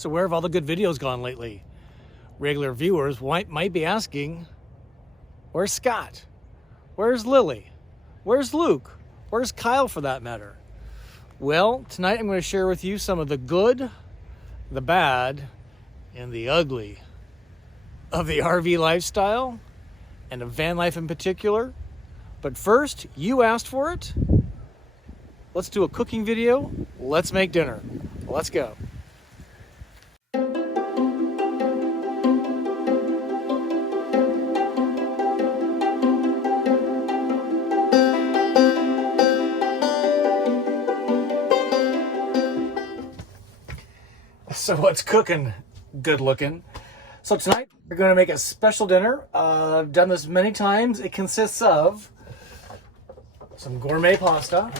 So where have all the good videos gone lately? Regular viewers might be asking, where's Scott? Where's Lily? Where's Luke? Where's Kyle for that matter? Well, tonight I'm going to share with you some of the good, the bad, and the ugly of the RV lifestyle and of van life in particular. But first, you asked for it. Let's do a cooking video. Let's make dinner. Let's go. So what's cooking? Good looking. So tonight we're going to make a special dinner. I've done this many times. It consists of some gourmet pasta,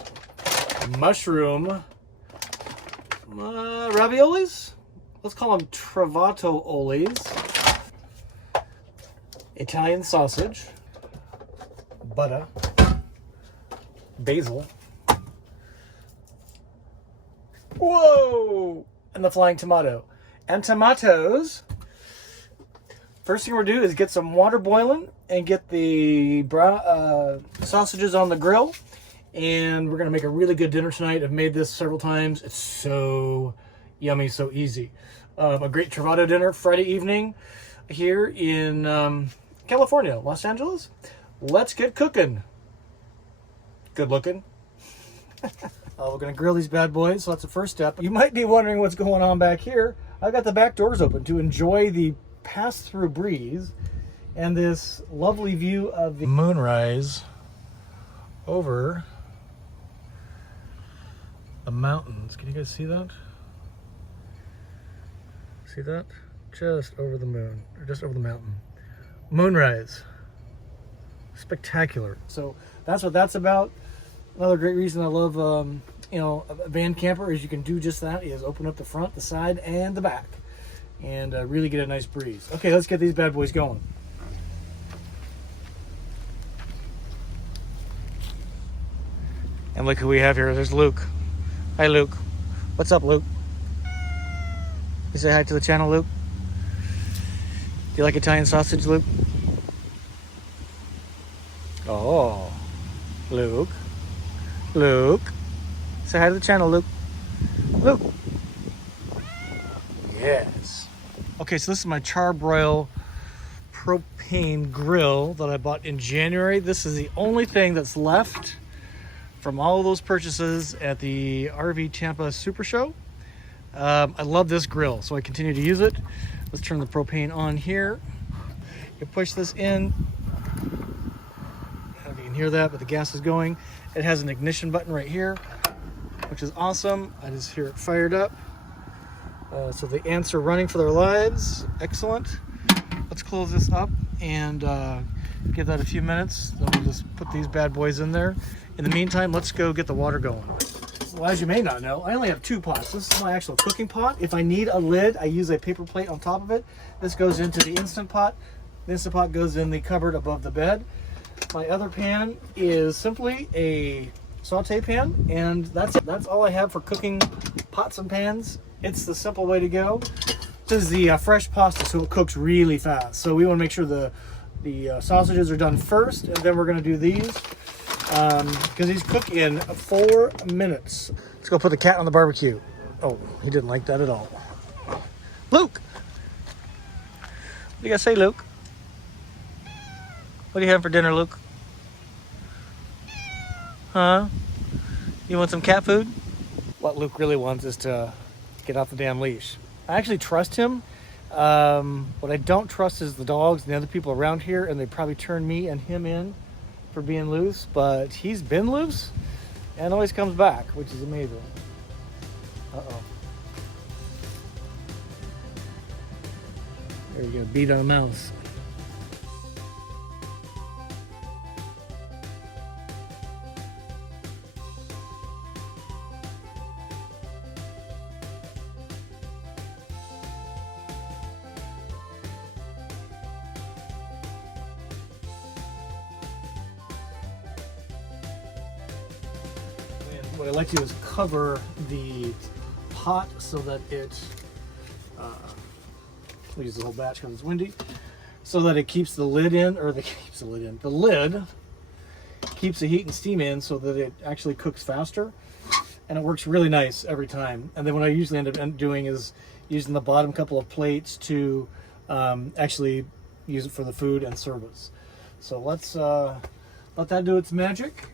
mushroom raviolis. Let's call them Travato olis. Italian sausage, butter, basil. Whoa! And the flying tomato. And tomatoes. First thing we're going to do is get some water boiling and get the sausages on the grill. And we're going to make a really good dinner tonight. I've made this several times. It's so yummy, so easy. A great Travato dinner Friday evening here in California, Los Angeles. Let's get cooking. Good looking. We're going to grill these bad boys, so that's the first step. You might be wondering what's going on back here. I've got the back doors open to enjoy the pass-through breeze and this lovely view of the moonrise over the mountains. Can you guys see that? See that? Just over the moon, or just over the mountain. Moonrise. Spectacular. So that's what that's about. Another great reason I love, a van camper is you can do just that, is open up the front, the side, and the back, and really get a nice breeze. Okay, let's get these bad boys going. And look who we have here. There's Luke. Hi, Luke. What's up, Luke? You say hi to the channel, Luke? Do you like Italian sausage, Luke? Oh, Luke. Luke. Say hi to the channel, Luke. Luke. Yes. Okay, so this is my charbroil propane grill that I bought in January. This is the only thing that's left from all of those purchases at the RV Tampa Super Show. I love this grill, so I continue to use it. Let's turn the propane on here. You push this in. I don't know if you can hear that, but the gas is going. It has an ignition button right here, which is awesome. I just hear it fired up. So the ants are running for their lives. Excellent. Let's close this up and give that a few minutes. Then we'll just put these bad boys in there. In the meantime, let's go get the water going. Well, as you may not know, I only have 2 pots. This is my actual cooking pot. If I need a lid, I use a paper plate on top of it. This goes into the Instant Pot. The Instant Pot goes in the cupboard above the bed. My other pan is simply a saute pan, and that's it. That's all I have for cooking pots and pans. It's the simple way to go. This is the fresh pasta, so it cooks really fast. So we want to make sure the sausages are done first, and then we're going to do these because these cook in 4 minutes. Let's go put the cat on the barbecue. Oh, he didn't like that at all. Luke! What do you got to say, Luke? What are you having for dinner, Luke? Huh? You want some cat food? What Luke really wants is to get off the damn leash. I actually trust him. What I don't trust is the dogs and the other people around here, and they probably turn me and him in for being loose, but he's been loose and always comes back, which is amazing. Uh-oh. There you go, beat on a mouse. What I like to do is cover the pot so that it We'll use the whole batch because it's windy, so that it keeps the lid in, or keeps the lid in. The lid keeps the heat and steam in so that it actually cooks faster, and it works really nice every time. And then what I usually end up doing is using the bottom couple of plates to actually use it for the food and service. So let's let that do its magic.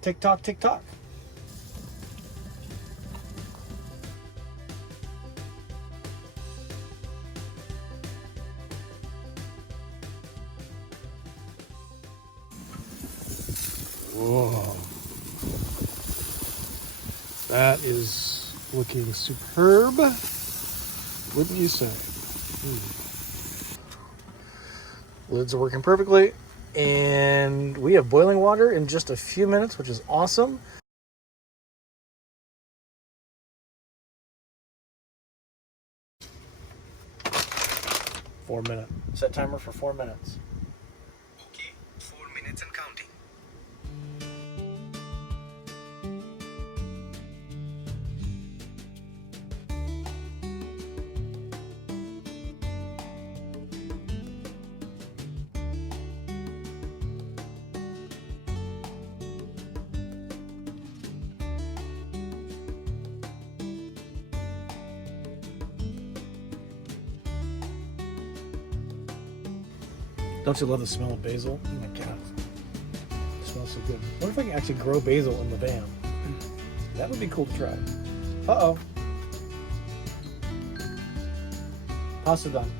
Tick tock, tick tock. Whoa. That is looking superb, wouldn't you say? Lids are working perfectly, and we have boiling water in just a few minutes, which is awesome. Set timer for 4 minutes. Okay, 4 minutes and counting. Don't you love the smell of basil? Oh my god, it smells so good. I wonder if I can actually grow basil in the van. That would be cool to try. Uh-oh. Pasta done.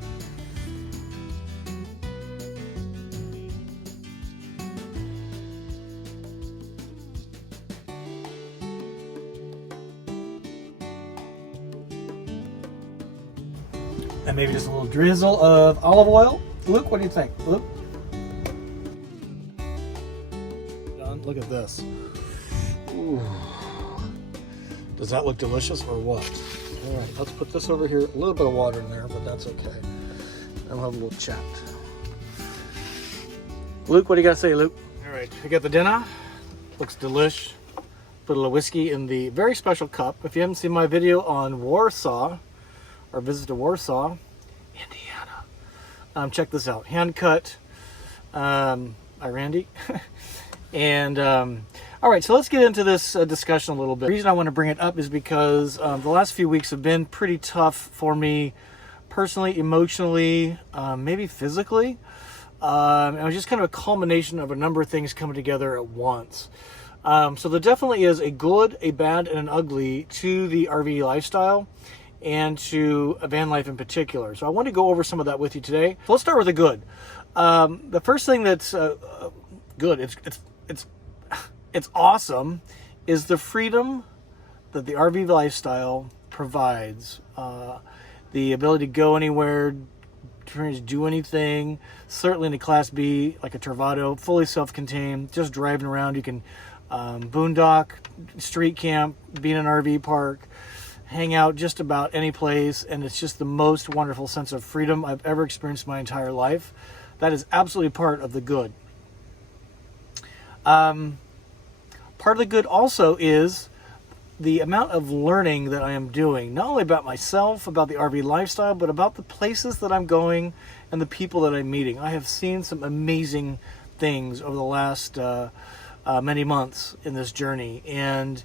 And maybe just a little drizzle of olive oil. Luke, what do you think? Luke? Done. Look at this. Ooh. Does that look delicious or what? All right, let's put this over here. A little bit of water in there, but that's okay. And we'll have a little chat. Luke, what do you got to say, Luke? All right, we got the dinner. Looks delish. Put a little whiskey in the very special cup. If you haven't seen my video on Warsaw, or visit to Warsaw, Indiana, check this out. Hand cut Randy. And all right, so let's get into this discussion a little bit. The reason I want to bring it up is because the last few weeks have been pretty tough for me personally, emotionally, maybe physically. It was just kind of a culmination of a number of things coming together at once. So there definitely is a good, a bad, and an ugly to the RV lifestyle and to van life in particular. So I want to go over some of that with you today. So let's start with the good. The first thing that's good, it's awesome, is the freedom that the RV lifestyle provides. The ability to go anywhere, to do anything, certainly in a Class B, like a Travato, fully self-contained, just driving around. You can boondock, street camp, be in an RV park, hang out just about any place, and it's just the most wonderful sense of freedom I've ever experienced my entire life. That is absolutely part of the good. Part of the good also is the amount of learning that I am doing, not only about myself, about the RV lifestyle, but about the places that I'm going and the people that I'm meeting. I have seen some amazing things over the last many months in this journey, and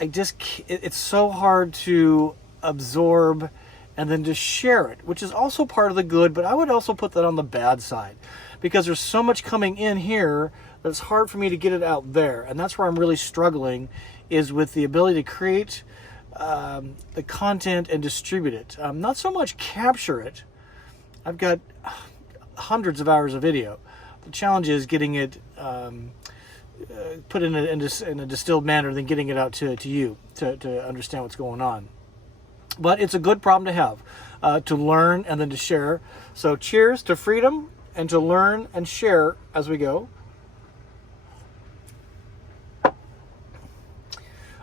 it's so hard to absorb and then to share it, which is also part of the good, but I would also put that on the bad side, because there's so much coming in here that it's hard for me to get it out there. And that's where I'm really struggling, is with the ability to create the content and distribute it. Not so much capture it. I've got hundreds of hours of video. The challenge is getting it put in a distilled manner, then getting it out to you to understand what's going on. But it's a good problem to have, to learn and then to share. So cheers to freedom and to learn and share as we go.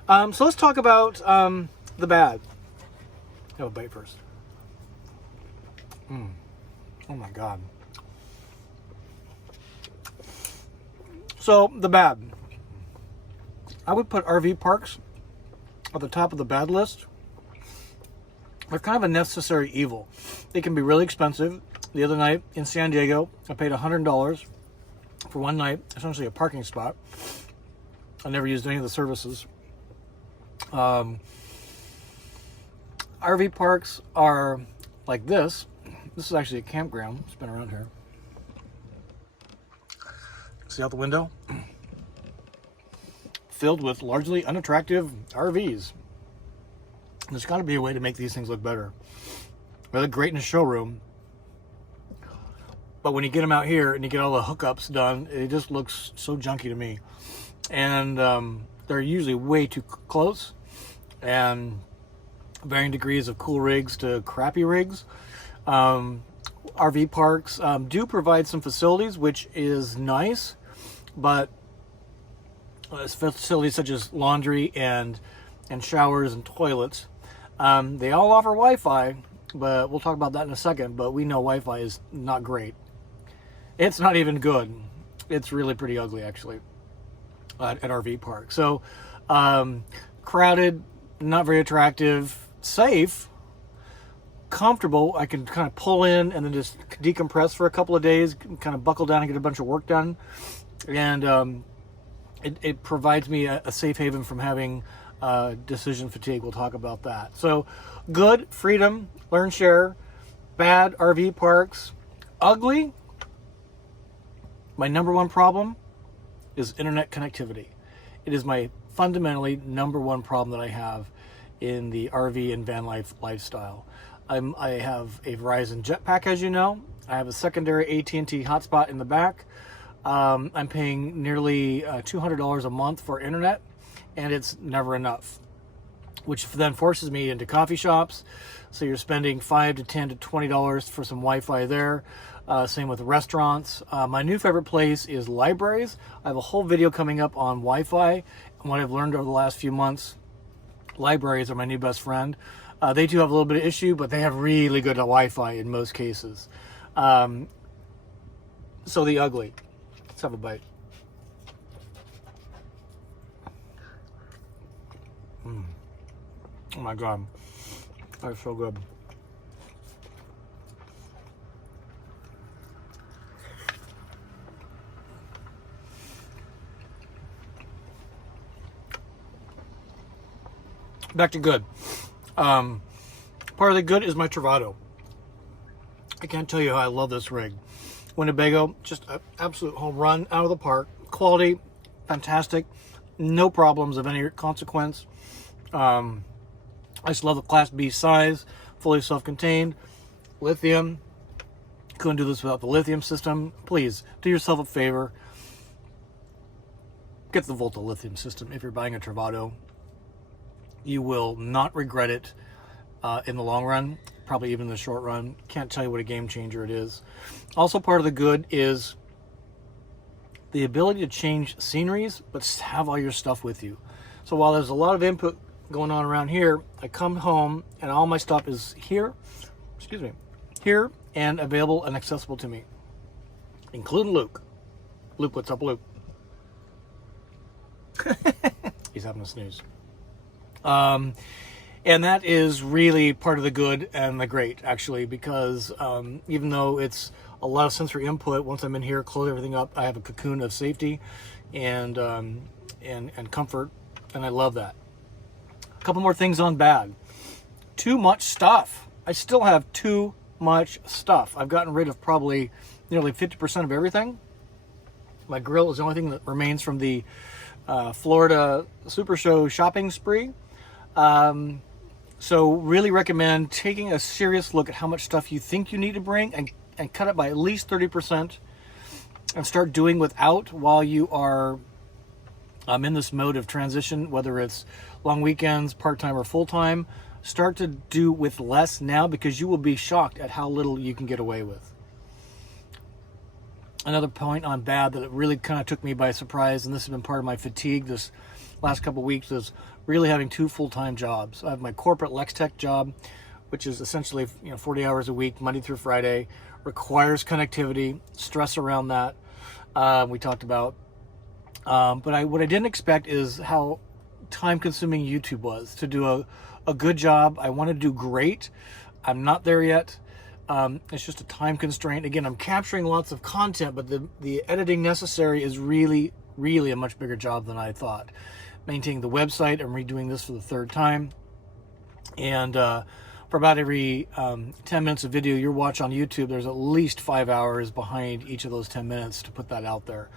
So let's talk about the bad. Have a bite first. Oh my God. So the bad. I would put RV parks at the top of the bad list. They're kind of a necessary evil. They can be really expensive. The other night in San Diego, I paid $100 for one night, essentially a parking spot. I never used any of the services. RV parks are like this. This is actually a campground. It's been around here. See out the window? Filled with largely unattractive RVs. There's got to be a way to make these things look better. They look great in a showroom, but when you get them out here and you get all the hookups done, it just looks so junky to me. And they're usually way too close, and varying degrees of cool rigs to crappy rigs. RV parks do provide some facilities, which is nice, but facilities such as laundry and showers and toilets, they all offer Wi-Fi, but we'll talk about that in a second. But we know Wi-Fi is not great. It's not even good. It's really pretty ugly, actually, at RV parks. So crowded, not very attractive, safe, comfortable. I can kind of pull in and then just decompress for a couple of days, kind of buckle down and get a bunch of work done. And it provides me a safe haven from having decision fatigue. We'll talk about that. So good, freedom, learn, share. Bad, RV parks. Ugly, my number one problem is internet connectivity. It is my fundamentally number one problem that I have in the RV and van life lifestyle. I have a Verizon Jetpack, as you know. I have a secondary AT&T hotspot in the back. I'm paying nearly $200 a month for internet, and it's never enough, which then forces me into coffee shops. So you're spending $5 to $10 to $20 for some Wi-Fi there. Same with restaurants. My new favorite place is libraries. I have a whole video coming up on Wi-Fi and what I've learned over the last few months. Libraries are my new best friend. They do have a little bit of issue, but they have really good Wi-Fi in most cases. So the ugly. Let's have a bite. Oh my God, that's so good. Back to good. Part of the good is my Travato. I can't tell you how I love this rig. Winnebago, just an absolute home run out of the park. Quality, fantastic. No problems of any consequence. I just love the Class B size, fully self-contained. Lithium. Couldn't do this without the Lithium system. Please, do yourself a favor. Get the Volta Lithium system if you're buying a Travato. You will not regret it in the long run, probably even in the short run. Can't tell you what a game changer it is. Also, part of the good is the ability to change sceneries, but have all your stuff with you. So while there's a lot of input going on around here, I come home and all my stuff is here, here and available and accessible to me, including Luke. Luke, what's up, Luke? He's having a snooze. And that is really part of the good and the great, actually, because even though it's a lot of sensory input, once I'm in here, close everything up, I have a cocoon of safety and comfort, and I love that. A couple more things on bad. Too much stuff. I still have too much stuff. I've gotten rid of probably nearly 50% of everything. My grill is the only thing that remains from the Florida Super Show shopping spree. So really recommend taking a serious look at how much stuff you think you need to bring and cut it by at least 30% and start doing without while you are in this mode of transition, whether it's long weekends, part-time or full-time. Start to do with less now, because you will be shocked at how little you can get away with. Another point on bad that it really kind of took me by surprise, and this has been part of my fatigue this last couple of weeks, is really having two full-time jobs. I have my corporate Lex-Tech job, which is essentially 40 hours a week, Monday through Friday, requires connectivity, stress around that. We talked about. But what I didn't expect is how time consuming YouTube was. To do a good job, I want to do great. I'm not there yet. It's just a time constraint. Again, I'm capturing lots of content, but the editing necessary is really, really a much bigger job than I thought. Maintaining the website, I'm redoing this for the third time. And for about every 10 minutes of video you watch on YouTube, there's at least 5 hours behind each of those 10 minutes to put that out there.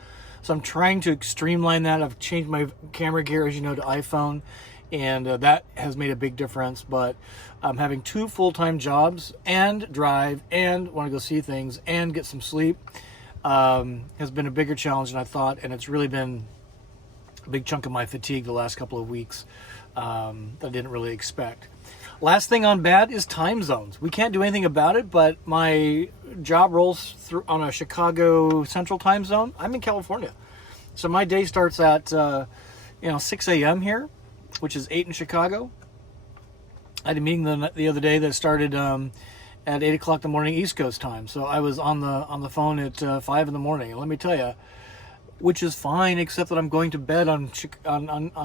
So I'm trying to streamline that. I've changed my camera gear, as you know, to iPhone, and that has made a big difference. But having 2 full-time jobs and drive and want to go see things and get some sleep has been a bigger challenge than I thought, and it's really been a big chunk of my fatigue the last couple of weeks that I didn't really expect. Last thing on bad is time zones. We can't do anything about it, but my job rolls through on a Chicago Central time zone. I'm in California. So my day starts at 6 a.m. here, which is 8 in Chicago. I had a meeting the other day that started at 8 o'clock in the morning East Coast time. So I was on the phone at 5 in the morning. And let me tell you, which is fine, except that I'm going to bed on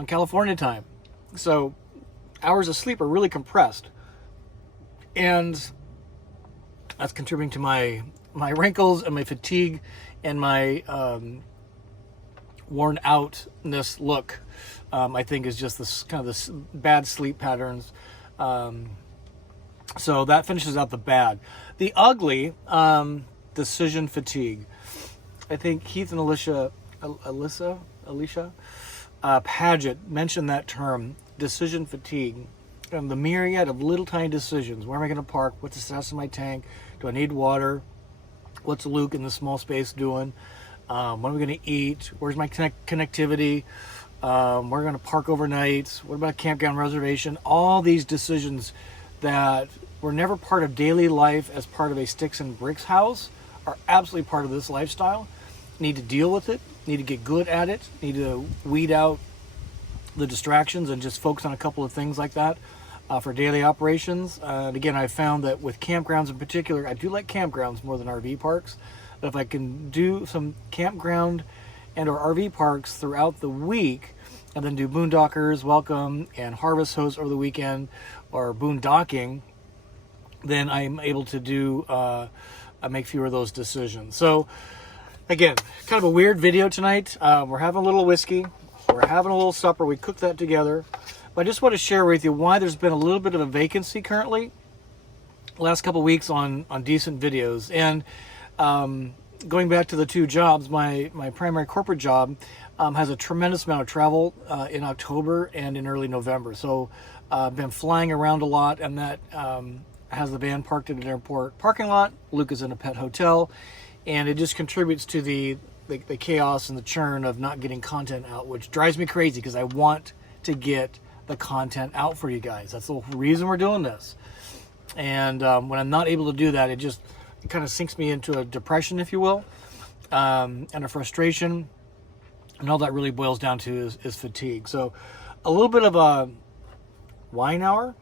California time. So hours of sleep are really compressed, and that's contributing to my wrinkles and my fatigue and my worn outness look. I think is just this kind of this bad sleep patterns. So that finishes out the bad. The ugly, decision fatigue. I think Keith and Alicia Paget mentioned that term, decision fatigue, and the myriad of little tiny decisions. Where am I going to park? What's the status of my tank? Do I need water? What's Luke in the small space doing? What am I going to eat? Where's my connectivity? Where am I going to park overnight? What about a campground reservation? All these decisions that were never part of daily life as part of a sticks and bricks house are absolutely part of this lifestyle. Need to deal with it. Need to get good at it. Need to weed out the distractions and just focus on a couple of things like that for daily operations. And again, I found that with campgrounds in particular, I do like campgrounds more than RV parks. But if I can do some campground and or RV parks throughout the week, and then do boondockers, welcome, and harvest hosts over the weekend, or boondocking, then I'm able to do make fewer of those decisions. So again, kind of a weird video tonight. We're having a little whiskey. We're having a little supper. We cooked that together. But I just want to share with you why there's been a little bit of a vacancy currently last couple of weeks on decent videos. And going back to the 2 jobs, my primary corporate job has a tremendous amount of travel in October and in early November. So I've been flying around a lot, and that has the van parked in an airport parking lot. Luke is in a pet hotel, and it just contributes to the chaos and the churn of not getting content out, which drives me crazy because I want to get the content out for you guys. That's the reason we're doing this. And when I'm not able to do that, it kind of sinks me into a depression, if you will, and a frustration. And all that really boils down to is fatigue. So a little bit of a wine hour,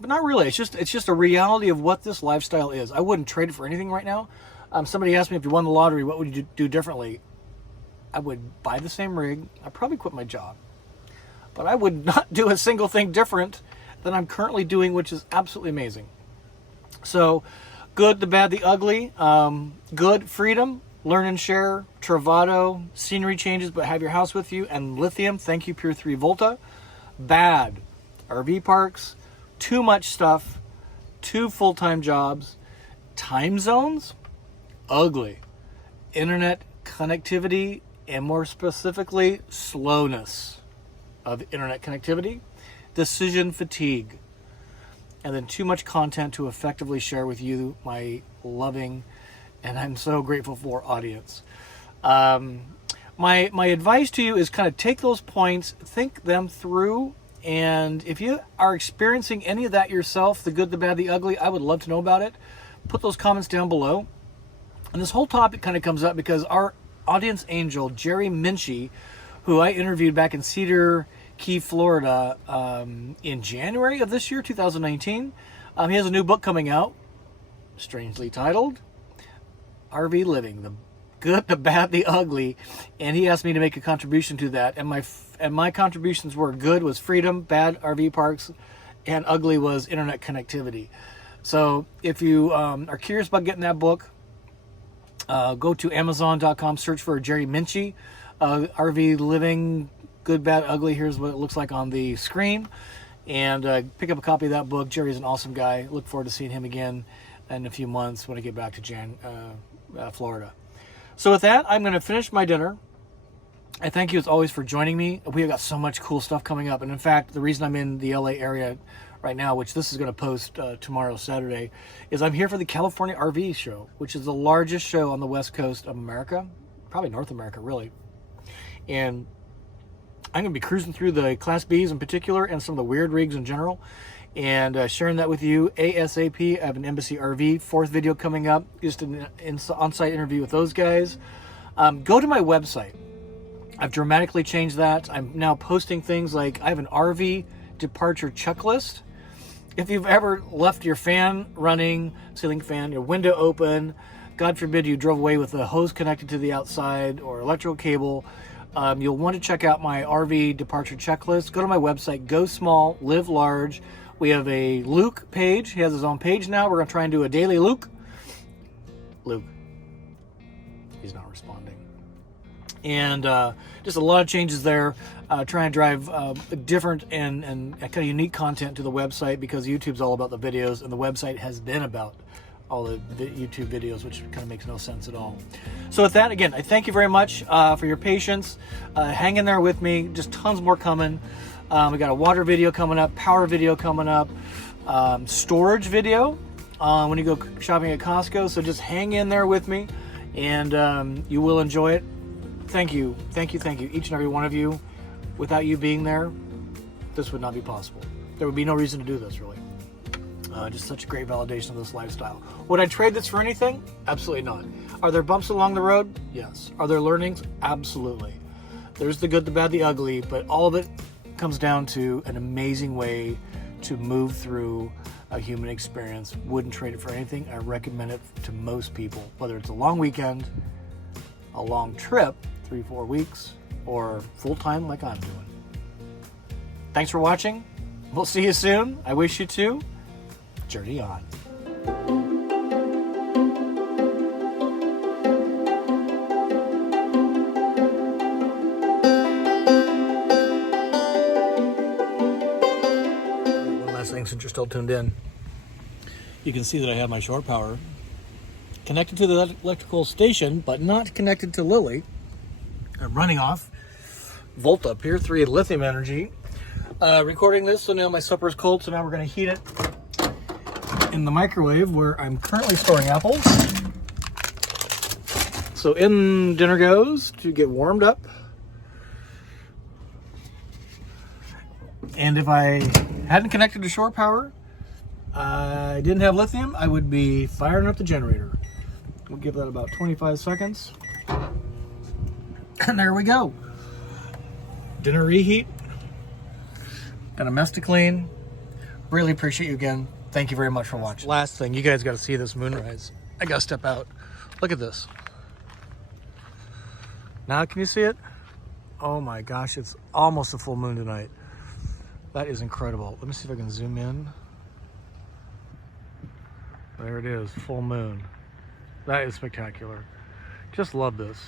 but not really. It's just a reality of what this lifestyle is. I wouldn't trade it for anything right now. Somebody asked me, if you won the lottery, what would you do differently? I would buy the same rig. I'd probably quit my job. But I would not do a single thing different than I'm currently doing, which is absolutely amazing. So, good, the bad, the ugly. Good, freedom, learn and share, Travato, scenery changes, but have your house with you, and Lithium, thank you, Pure 3 Volta. Bad, RV parks, too much stuff, 2 full-time jobs, time zones, ugly, internet connectivity, and more specifically, slowness of internet connectivity, decision fatigue, and then too much content to effectively share with you, my loving, and I'm so grateful for, audience. My advice to you is kind of take those points, think them through, and if you are experiencing any of that yourself, the good, the bad, the ugly, I would love to know about it. Put those comments down below. And this whole topic kind of comes up because our audience angel, Jerry Minchie, who I interviewed back in Cedar Key, Florida, in January of this year, 2019, he has a new book coming out, strangely titled RV Living, the good, the bad, the ugly, and he asked me to make a contribution to that. And my And my contributions were: good was freedom, bad RV parks, and ugly was internet connectivity. So if you are curious about getting that book, go to Amazon.com, search for Jerry Minchie, RV Living, Good, Bad, Ugly. Here's what it looks like on the screen. And pick up a copy of that book. Jerry's an awesome guy. Look forward to seeing him again in a few months when I get back to Florida. So with that, I'm going to finish my dinner. I thank you as always for joining me. We've got so much cool stuff coming up. And in fact, the reason I'm in the LA area right now, which this is going to post tomorrow, Saturday, is I'm here for the California RV show, which is the largest show on the west coast of America, probably North America, really. And I'm going to be cruising through the Class Bs in particular and some of the weird rigs in general, and sharing that with you ASAP. I have an Embassy RV 4th video coming up, just an on-site interview with those guys. Go to my website. I've dramatically changed that. I'm now posting things like I have an RV departure checklist. If you've ever left your fan running, ceiling fan, your window open, God forbid you drove away with a hose connected to the outside or electrical cable, you'll want to check out my RV departure checklist. Go to my website, Go Small, Live Large. We have a Luke page. He has his own page now. We're going to try and do a daily Luke. Luke. He's not responding. And just a lot of changes there. Try and drive different and kind of unique content to the website, because YouTube's all about the videos, and the website has been about all the YouTube videos, which kind of makes no sense at all. So with that, again, I thank you very much for your patience. Hang in there with me. Just tons more coming. We got a water video coming up, power video coming up, storage video when you go shopping at Costco. So just hang in there with me, and you will enjoy it. Thank you, thank you, thank you, each and every one of you. Without you being there, this would not be possible. There would be no reason to do this, really. Just such a great validation of this lifestyle. Would I trade this for anything? Absolutely not. Are there bumps along the road? Yes. Are there learnings? Absolutely. There's the good, the bad, the ugly, but all of it comes down to an amazing way to move through a human experience. Wouldn't trade it for anything. I recommend it to most people, whether it's a long weekend, a long trip, 3-4 weeks, or full-time like I'm doing. Thanks for watching. We'll see you soon. I wish you to. Journey on. One last thing, since you're still tuned in. You can see that I have my shore power connected to the electrical station, but not connected to Lily. I'm running off Volta Pier 3 Lithium Energy. Recording this, so now my supper is cold, so now we're going to heat it in the microwave where I'm currently storing apples. So in dinner goes to get warmed up. And if I hadn't connected to shore power, I didn't have lithium, I would be firing up the generator. We'll give that about 25 seconds. And there we go. Dinner reheat. Got a mess to clean. Really appreciate you again. Thank you very much for watching. Last thing, you guys got to see this moonrise. I got to step out. Look at this. Now can you see it? Oh my gosh, it's almost a full moon tonight. That is incredible. Let me see if I can zoom in. There it is, full moon. That is spectacular. Just love this.